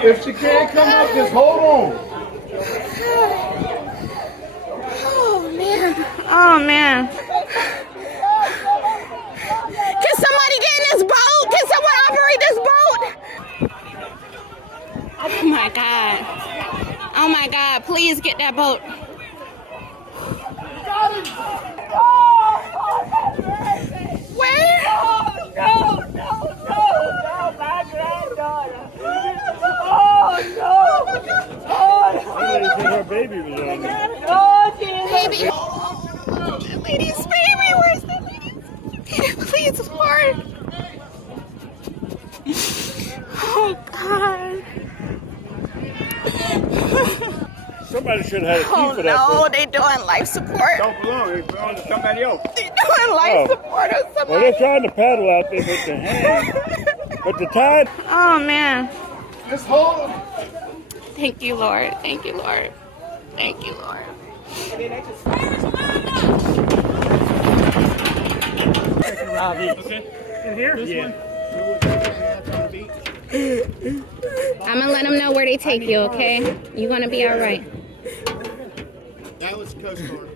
If she can't come up, just hold on. Oh man. Oh man. Can somebody get in this boat? Can someone operate this boat? Oh my God. Oh my God. Please get that boat. Where? No, my granddaughter. Oh, no. Her baby was on there. Oh, Jesus. Baby. Oh, the lady's baby. Where's the lady? Please, Lord. Oh, God. Somebody should have had a key Oh, for that. no. They doing life support. Don't belong. It belongs to somebody else. They doing life support or somebody. Well, they're trying to paddle out there with their hands. But the tide. Oh, man. Just hold them. Thank you, Lord. Thank you, Lord. Thank you, Lord. In here? Yeah. I'm gonna let them know where they take you, okay? You're gonna be all right. That was Coast Guard.